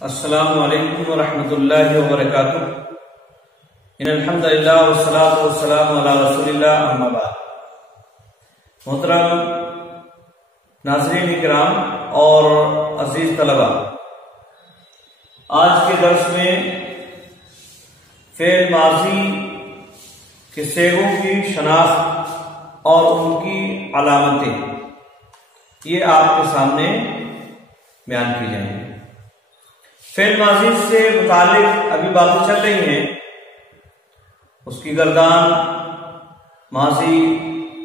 السلام علیکم ورحمۃ اللہ وبرکاتہ۔ ان الحمد للہ والصلاۃ والسلام علی رسول اللہ، اما بعد۔ محترم ناظرین کرام اور عزیز طلبہ، آج کے درس میں فعل ماضی کے صیغوں کی شناخت اور ان کی علامتیں یہ آپ کے سامنے بیان کی جائیں گی۔ فعل ماضی سے متعلق ابھی باتیں چل رہی ہیں، اس کی گردان، ماضی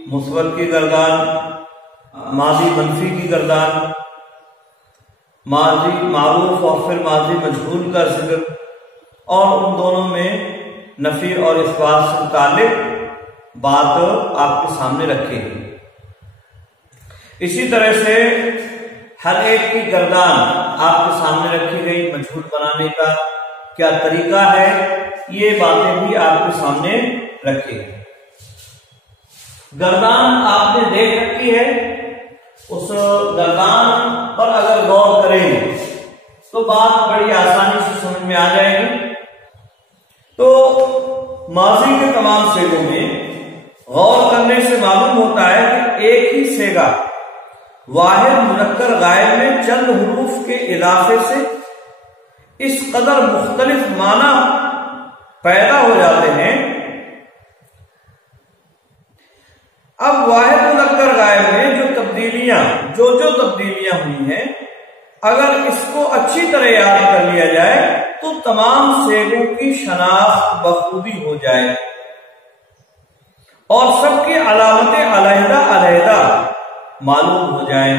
مثبت کی گردان، ماضی منفی کی گردان، ماضی معروف اور پھر ماضی مجہول کا ذکر، اور ان دونوں میں نفی اور اثبات سے متعلق بات آپ کے سامنے رکھی گئی۔ اسی طرح سے ہر ایک کی گردان آپ کے سامنے رکھی گئی، مجہول بنانے کا کیا طریقہ ہے، یہ باتیں بھی آپ کے سامنے رکھی گئی۔ گردان آپ نے دیکھ رکھی ہے، اس گردان پر اگر غور کریں تو بات بڑی آسانی سے سمجھ میں آ جائے گی۔ تو ماضی کے تمام صیغوں میں غور کرنے سے معلوم ہوتا ہے کہ ایک ہی صیغہ واحد مذکر غائب میں چند حروف کے اضافے سے اس قدر مختلف معنی پیدا ہو جاتے ہیں۔ اب واحد مذکر غائب میں جو تبدیلیاں ہوئی ہیں، اگر اس کو اچھی طرح یاد کر لیا جائے تو تمام صیغوں کی شناخت بخوبی ہو جائے اور سب کی علامتیں علیحدہ علیحدہ معلوم ہو جائیں۔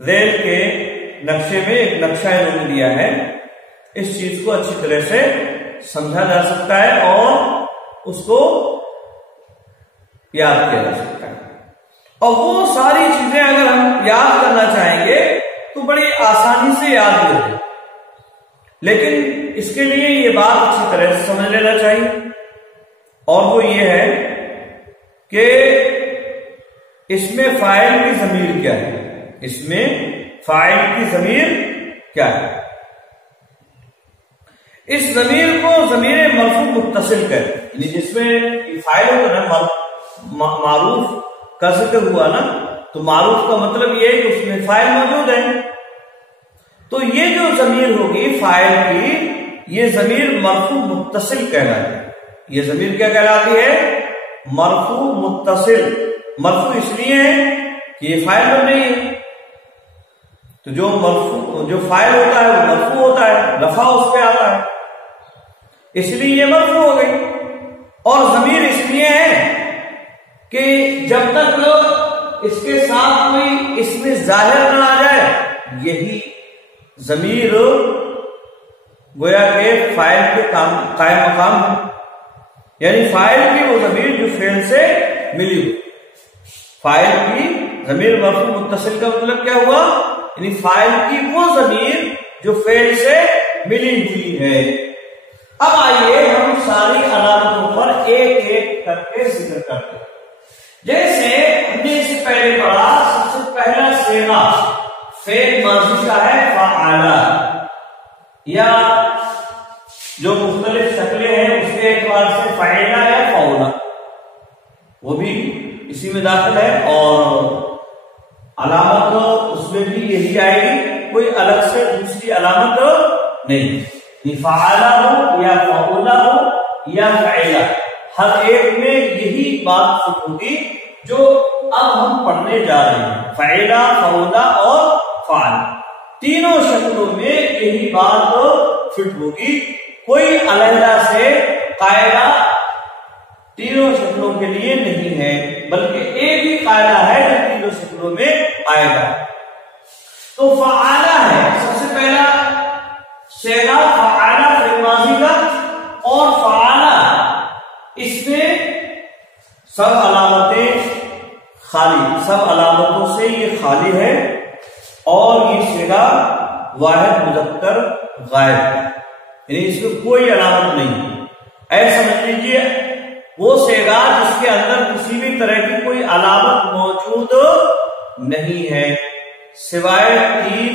ذیل کے نقشے میں ایک نقشہ انہوں نے دیا ہے، اس چیز کو اچھی طرح سے سمجھا جا سکتا ہے اور اس کو یاد کیا جا سکتا ہے، اور وہ ساری چیزیں اگر ہم یاد کرنا چاہیں گے تو بڑی آسانی سے یاد ہو جائے، لیکن اس کے لیے یہ بات اچھی طرح سے سمجھ لینا چاہیے، اور وہ یہ ہے کہ اس میں فاعل کی ضمیر کیا ہے، اس میں فاعل کی ضمیر کیا ہے۔ اس ضمیر کو ضمیر مرفوع متصل کہتے ہیں، یعنی جس میں فاعل ہوتا ہے نا، معروف کا ذکر ہوا نا، تو معروف کا مطلب یہ ہے کہ اس میں فاعل موجود ہے، تو یہ جو ضمیر ہوگی فاعل کی، یہ ضمیر مرفوع متصل کہلاتی ہے۔ یہ ضمیر کیا کہلاتی ہے؟ مرفوع متصل۔ مرفوع اس لیے ہے کہ یہ فاعل بن رہی ہے، تو جو فاعل ہوتا ہے وہ مرفوع ہوتا ہے، رفع اس پہ آتا ہے، اس لیے یہ مرفوع ہو گئی۔ اور ضمیر اس لیے ہے کہ جب تک اس کے ساتھ کوئی اسم ظاہر نہ آ جائے، یہی ضمیر گویا کہ فاعل کے قائم مقام ہے، یعنی فاعل کی وہ ضمیر جو فعل سے ملی ہوئی۔ فاعل کی ضمیر مرفوع متصل کا مطلب کیا ہوا؟ یعنی فاعل کی وہ ضمیر جو فعل سے ملی ہوئی ہے۔ اب آئیے ہم ساری علامتوں پر ایک ایک کر کے ذکر کرتے ہیں۔ جیسے ہم نے اس سے پہلے پڑھا، سب سے پہلا صیغہ فعل ماضی کا ہے فعلا، یا جو مختلف شکلیں ہیں اس کے اعتبار سے فعلا یا فعولا، وہ بھی اسی میں داخل ہے، اور علامت اس میں بھی یہی آئے گی، کوئی الگ سے دوسری علامت نہیں۔ فعلا ہو یا فعولا ہو یا فعلا، ہر ایک میں یہی بات فٹ ہوگی جو اب ہم پڑھنے جا رہے ہیں۔ فعلا، فعولا اور فعل، تینوں شکلوں میں یہی بات فٹ ہوگی، کوئی علیحدہ سے قاعدہ تینوں شکلوں کے لیے نہیں ہے، بلکہ ایک ہی قاعدہ ہے جو تینوں شکلوں میں آئے گا۔ تو فعالا ہے سب سے پہلا صیغہ، فعالا فعل ماضی کا، اور فعالا اس میں سب علامتیں خالی، سب علامتوں سے یہ خالی ہے، اور یہ صیغہ واحد مذکر غائب ہے، یعنی اس میں کوئی علامت نہیں۔ ایسا سمجھ لیجیے وہ صیغہ جس کے اندر کسی بھی طرح کی کوئی علامت موجود نہیں ہے، سوائے تین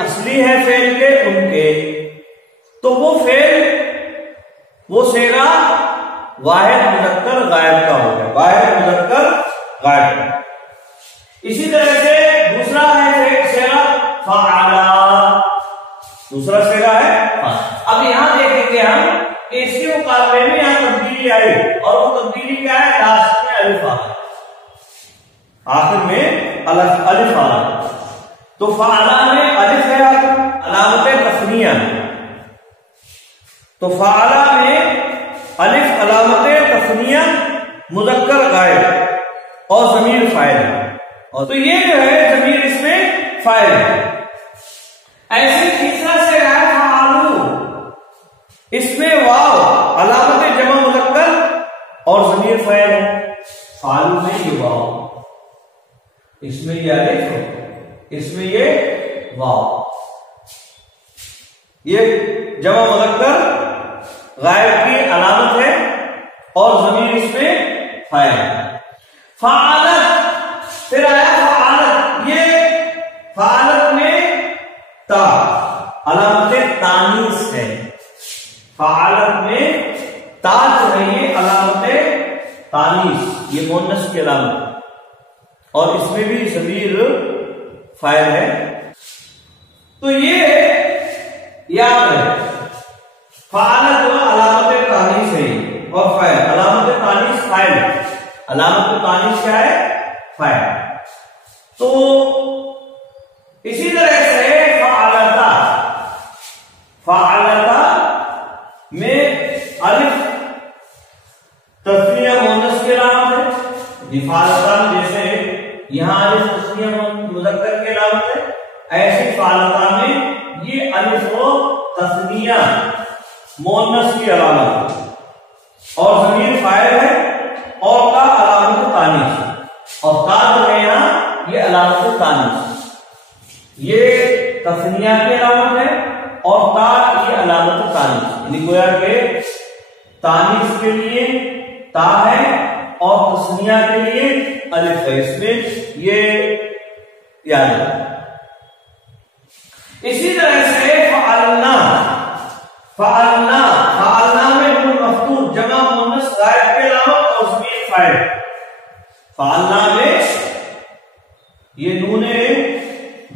اصلی ہے فعل کے ان کے، تو وہ فعل وہ صیغہ واحد مذکر غائب کا ہوگا، واحد مذکر غائب کا۔ اسی طرح سے دوسرا ہے صیغہ فعلا، دوسرا صیغہ ہے فعلا۔ اب یہاں دیکھیں گے ہم کہ اس کے مقابلے میں یہاں تبدیلی آئی، اور وہ تبدیلی کیا ہے؟ لاسٹ میں الف آ گیا، آخر میں الف آ گیا۔ تو فعلا میں الف ہے علامت تثنیہ، تو فعلا میں الف علامت تثنیہ مذکر غائب اور ضمیر فاعل ہے، اور تو یہ جو ہے ضمیر اس میں فاعل ہے۔ ایسے تیسرا سے ہے فعالو، اس میں واو علامت جمع مذکر اور ضمیر فاعل ہے۔ فعالو میں یہ واو، اس میں یہ الف، اس میں یہ واو، یہ جمع مذکر غائب کی علامت ہے اور ضمیر اس میں فاعل ہے۔ فعالت، پھر آیا فعالت، یہ فعالت میں تا علامت تانیث ہے، فعالت میں تا جو ہے یہ علامت تانیث، یہ مؤنث کی علامت، اور اس میں بھی ضمیر فاعل ہے۔ تو یہ یاد ہے، فعالت جو علامت تانیث ہے اور فاعل، علامت تانیث فاعل، علامت تانیث کیا ہے؟ فاعل۔ تو اسی طرح سے فعلتا، فعلتا میں الف تثنیہ مؤنث کی علامت ہے، فعلتا جیسے یہاں الف تثنیہ مذکر کی علامت ہے، ایسے فعلتا میں یہ الف و تثنیہ مؤنث کی علامت ہے اور ضمیر فاعل ہے، اور تا علامت تانیث، اور تا جو ہے یہاں یہ علامت تانیث، یہ تثنیہ کی علامت ہے اور تا یہ علامت تانیث، یعنی گویا کہ تانیث کے لیے تا ہے اور تثنیہ کے لیے الف ہے، اس میں یہ یاد ہے۔ اسی طرح سے فعلنا، فعلنا، فعلنا میں نون مفتوح جمع مؤنث غائب کی علامت اور ضمیر فاعل، فعلنا میں یہ نون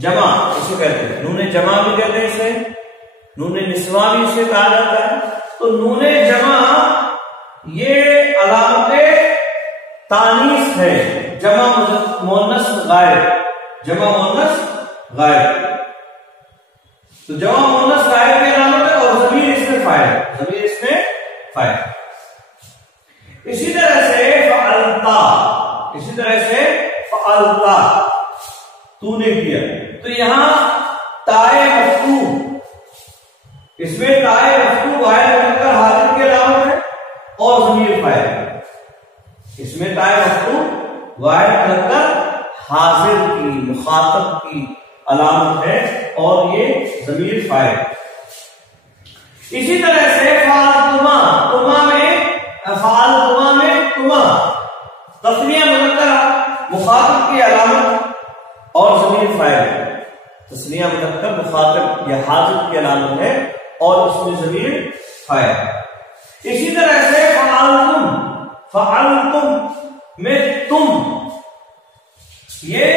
جمع اسے کہتے ہیں، نون جمع بھی کہتے ہیں اسے، نون نسواں بھی اسے کہا جاتا ہے۔ تو نون جمع یہ علامت تانیث ہے، جمع مؤنث غائب، جمع مؤنث غائب، تو جمع مؤنث غائب کی علامت ہے اور ضمیر اس میں فاعل، ضمیر اس میں فاعل۔ اسی طرح سے فعلتا، اسی طرح سے فعلتا تو نے کیا، تو یہاں تائے مفتوح، اس میں تائے مفتوح واحد مذکر حاضر کی علامت ہے اور ضمیر فاعل، اس میں تائے مفتوح واحد مذکر حاضر کی مخاطب کی علامت ہے اور یہ ضمیر فاعل۔ اسی طرح سے فعلتما، تما میں فعلتما میں تما تثنیہ مذکر مخاطب کی علامت اور ضمیر فاعل، تثنیہ مذکر مخاطب یا حاضر کی علامت ہے اور اس میں ضمیر فاعل۔ اسی طرح سے فعلتم، فعلتم میں تم یہ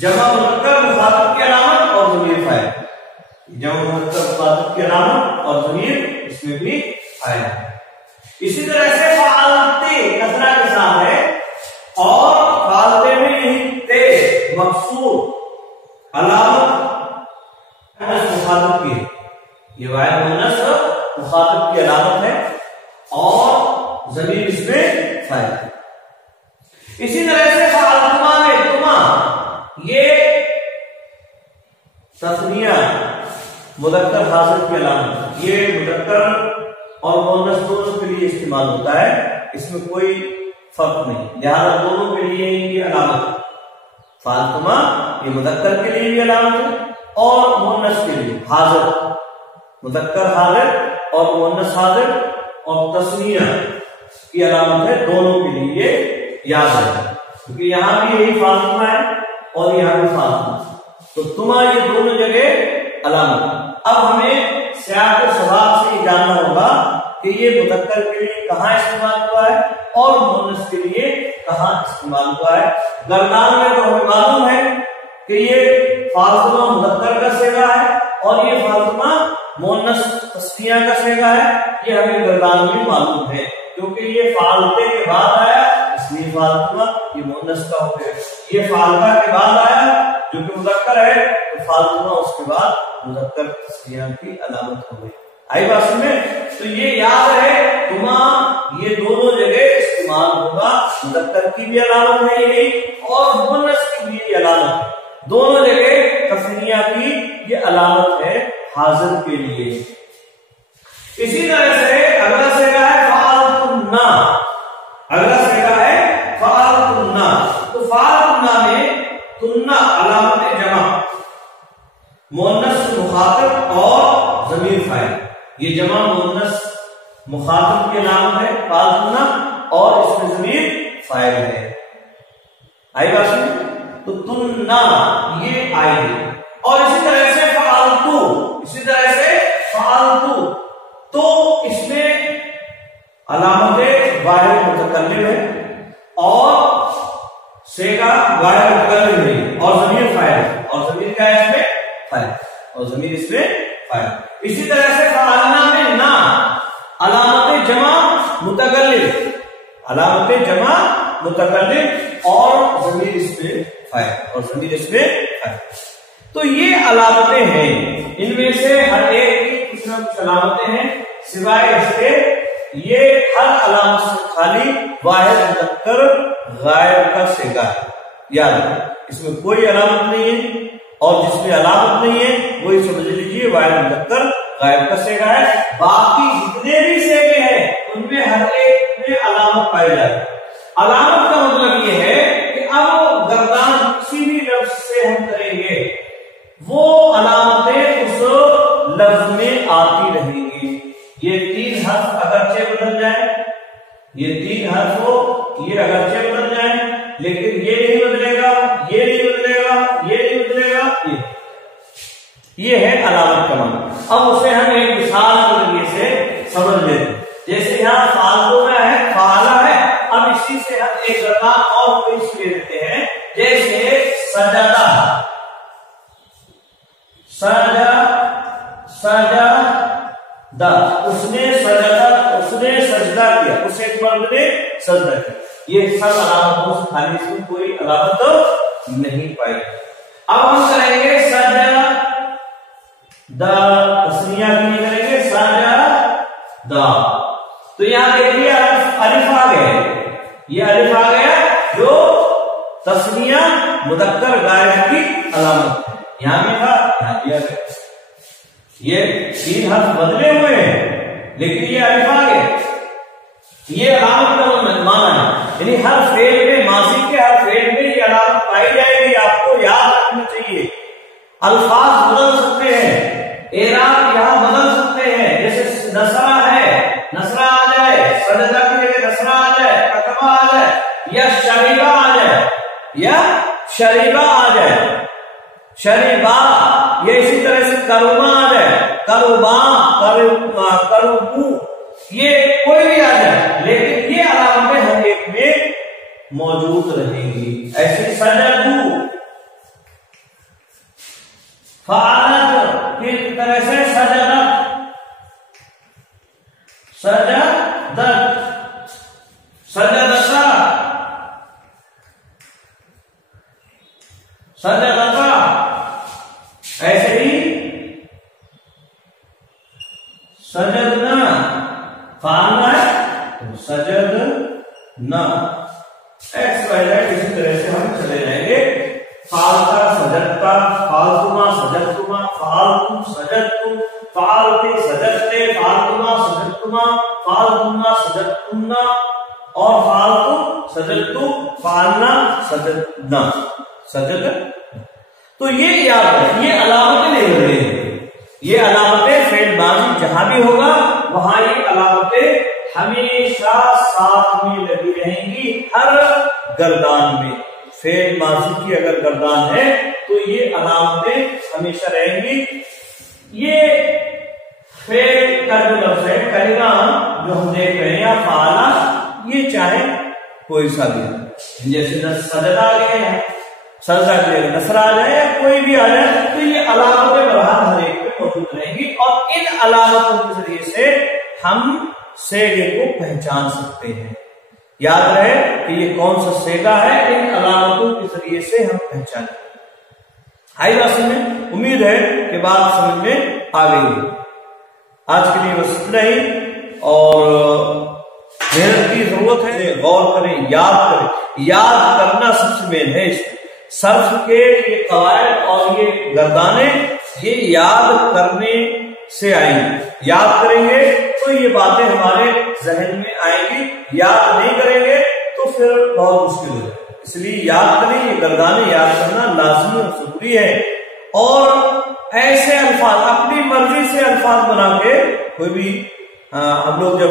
جمع مذکر مخاطب کی علامت اور ضمیر فاعل، جمع مذکر مخاطب کی علامت اور ضمیر اس میں بھی فاعل ہے۔ اسی طرح سے فعلتے کسرہ کے ساتھ ہے اور فعلتے میں یہی تے مقصور علامت مخاطب کی ہے، یہ واحد مؤنث مخاطب کی علامت ہے اور ضمیر اس میں فاعل ہے۔ اسی طرح سے فعلتما میں تما یہ تثنیہ مذکر حاضر کی علامت، یہ مذکر اور مؤنث دونوں کے لیے استعمال ہوتا ہے، اس میں کوئی فرق نہیں، لہذا دونوں کے لیے یہ علامت ہے۔ فعلتما یہ مذکر کے لیے بھی علامت ہے اور مؤنث کے لیے حاضر، مذکر حاضر اور مؤنث حاضر اور تثنیہ کی علامت ہے، دونوں کے لیے یاد ہے، کیونکہ یہاں بھی یہی فعلتما ہے اور یہاں بھی فعلتما، تو تما یہ دونوں جگہ علامت. اب ہمیں سیاق و سباق سے یہ جاننا ہوگا کہ یہ مذکر کے لیے کہاں استعمال ہوا ہے اور مؤنث کے لیے کہاں استعمال ہوا ہے. گردان میں تو ہمیں معلوم ہے کہ یہ فاطمہ مذکر کا صیغہ ہے اور یہ فاطمہ مؤنث تسنیہ کا صیغہ ہے. یہ ہمیں گردان میں معلوم ہے کیونکہ یہ فالتے کے بعد آیا اس لیے فاطمہ یہ مؤنث کا ہو گیا. یہ فالتہ کے بعد آیا جو کہ مذکر ہے تو فاطمہ اس کے بعد مذکر تسنیہ کی علامت ہو گئی. آئی بات سمجھ میں؟ تو یہ یاد ہے تما یہ دونوں جگہ استعمال ہوگا. مذکر کی بھی علامت ہے یہی اور مؤنث کی بھی علامت ہے. دونوں جگہ تسنیہ کی یہ علامت ہے حاضر کے لیے. اسی طرح سے اگلا صیغہ ہے فعلتن. اگلا صیغہ ہے فعلتن. تو فعلتن میں تن علامت جمع مؤنث مخاطب اور ضمیر فاعل. یہ جمع مؤنث مخاطب کے نام ہے فعلتن اور اس میں ضمیر فاعل ہے. آئی بات سمجھ؟ تو تن یہ آئی. اور اسی طرح سے فعلتو. اسی طرح سے فعلتو تو اس میں علامت واحد متکلم ہے اور صیغہ واحد متکلم ہے اور ضمیر فاعل اور ضمیر کا ہے اس میں فاعل اور ضمیر اس میں فاعل. اسی طرح سے فعلنا میں نا علامت جمع متکلم علامت جمع متکلم اور ضمیر اس میں فاعل اور ضمیر اس میں فاعل. تو یہ علامتیں ہیں. ان میں سے ہر ایک کی کچھ نہ کچھ علامتیں ہیں سوائے اس کے یہ ہر علامت سے خالی واحد مذکر غائب کا صیغہ ہے. یاد اس میں کوئی علامت نہیں ہے اور جس میں علامت نہیں ہے وہی سمجھ لیجیے واحد مذکر غائب کا صیغہ ہے. باقی جتنے بھی صیغے ہیں ان میں ہر ایک میں علامت پائی جاتی ہے. علامت کا مطلب یہ ہے کہ اب گردان کسی بھی لفظ سے ہم کریں گے وہ علامتیں اس لفظ میں آتی رہیں گی. یہ تین حرف اگرچہ بدل جائیں یہ تین حرف ہو یہ اگرچہ بدل جائیں لیکن یہ نہیں بدلے گا یہ نہیں بدلے گا یہ نہیں بدلے گا. یہ ہے علامت کا معنی. اب اسے ہم ایک مثال کے ذریعے سے سمجھ لیتے ہیں. جیسے یہاں فالتو میں ہے فعلا ہے. اب اسی سے ہم ایک گردان اور کوئی لے لیتے ہیں جیسے سجدہ سجدہ اس نے سجدہ کیا اس ایک مرد نے سجدہ کیا. یہ سب علامتوں سے خالی اس میں کوئی علامت نہیں پائی. اب ہم کریں گے سجدہ تسنیہ کے لیے کریں گے سجدہ. تو یہاں دیکھیے الف آ گیا. یہ الف آ گیا جو تسنیہ مذکر غائب کی علامت ہے. یہاں بھی تھا یہاں بھی آ گیا. یہ تین حرف بدلے ہوئے ہیں لیکن یہ الف آ گیا. یہ علامت کا معنی ہے یعنی ہر فعل میں ماضی کے ہر فعل میں یہ علامت پائی جائے گی. آپ کو یاد رکھنا چاہیے. الفاظ بدل سکتے ہیں اعراب یہاں بدل سکتے ہیں. جیسے نصرہ ہے نصرہ آ جائے سجدہ کی جگہ نصرہ آ جائے کتبہ آ جائے یا شریبہ آ جائے یا شریبہ آ جائے شریبہ. یہ اسی طرح سے کروبا آ جائے کروبا کروبو یہ کوئی بھی آ جائے لیکن یہ علامتیں ہر ایک میں موجود رہیں گی. ایسے سجدو فعلت پھر طرح سے سجدت سجدتا ایسے ہی سجدنا فعلنا ہے سجدنا ایکس وائی زیڈ. اسی طرح سے ہم چلے جائیں گے. فعلتا سجدتا فعلتما سجدتما فعلتم سجدتم فعلتے سجدتے فعلتما سجدتما فعلتما سجدتمنا اور فعلتم سجدتم فعلنا سجدنا سجد. تو یہ یاد ہے یہ علامتیں نہیں ہو رہی ہیں. یہ علامتیں فعل ماضی جہاں بھی ہوگا وہاں یہ علامتیں ہمیشہ ساتھ میں لگی رہیں گی ہر گردان میں. فعل ماضی کی اگر گردان ہے تو یہ علامتیں ہمیشہ رہیں گی. یہ فعل کا جو لفظ ہے کلمہ جو ہم دیکھ رہے ہیں یا فعل، یہ چاہے کوئی سا بھی، جیسے سجدہ آ گیا ہے، سجدہ کے لیے نصر آ جائے یا کوئی بھی آ جائے، تو یہ علامتیں بہرحال ہر ایک پہ موجود رہیں گی، اور ان علامتوں کے ذریعے سے ہم سیغے کو پہچان سکتے ہیں. یاد رہے کہ یہ کون سا سیغہ ہے، ان علامتوں کے ذریعے سے ہم پہچانیں. آئی بات سمجھ؟ امید ہے کہ بات سمجھ میں آ گئی. آج کے لیے بس اتنا ہی، اور محنت کی ضرورت ہے، غور کریں، یاد کریں. یاد کرنا سب سے مین ہے. صرف کے یہ قواعد اور یہ گردانے یہ یاد کرنے سے آئیں گی. یاد کریں گے تو یہ باتیں ہمارے ذہن میں آئیں گی، یاد نہیں کریں گے تو پھر بہت مشکل ہے. اس لیے یاد کریں، یہ گردانے یاد کرنا لازمی اور ضروری ہے. اور ایسے الفاظ اپنی مرضی سے الفاظ بنا کے کوئی بھی ہم لوگ جب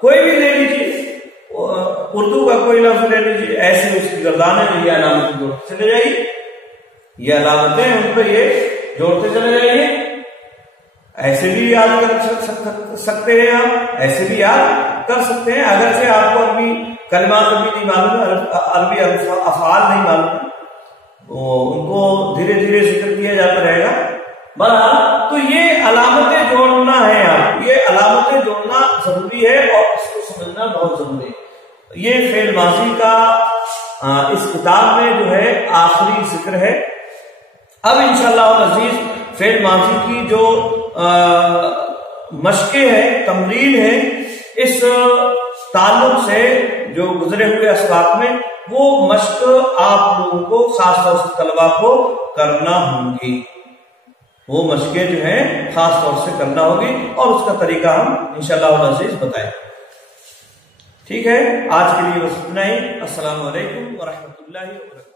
کوئی بھی لے لیجیے، اردو کا کوئی لفظ لے لیجیے، ایسے اس کی گردانے میں یہ علامتیں جوڑتے چلے جائیے، یہ علامتیں ان پہ یہ جوڑتے چلے جائیے. ایسے بھی یاد کر سکتے ہیں آپ، ایسے بھی یاد کر سکتے ہیں. اگرچہ آپ کو عربی کلمات بھی نہیں معلوم ہے، عربی افعال نہیں معلوم ہے، تو ان کو دھیرے دھیرے ذکر کیا جاتا رہے گا. بہرحال تو یہ علامتیں جوڑنا ہے، آپ یہ علامتیں جوڑنا ضروری ہے اور اس کو سمجھنا بہت ضروری ہے. یہ فعل ماضی کا اس کتاب میں جو ہے آخری ذکر ہے. اب انشاءاللہ العزیز فعل ماضی کی جو مشقیں ہیں، تمرین ہے، اس تعلق سے جو گزرے ہوئے اسباق میں وہ مشق آپ لوگوں کو خاص طور سے طلبا کو کرنا ہوں گی. وہ مشقیں جو ہیں خاص طور سے کرنا ہوگی اور اس کا طریقہ ہم انشاءاللہ العزیز بتائیں. ٹھیک ہے، آج کے لیے بس اتنا ہی. السلام علیکم ورحمۃ اللہ وبرکاتہ.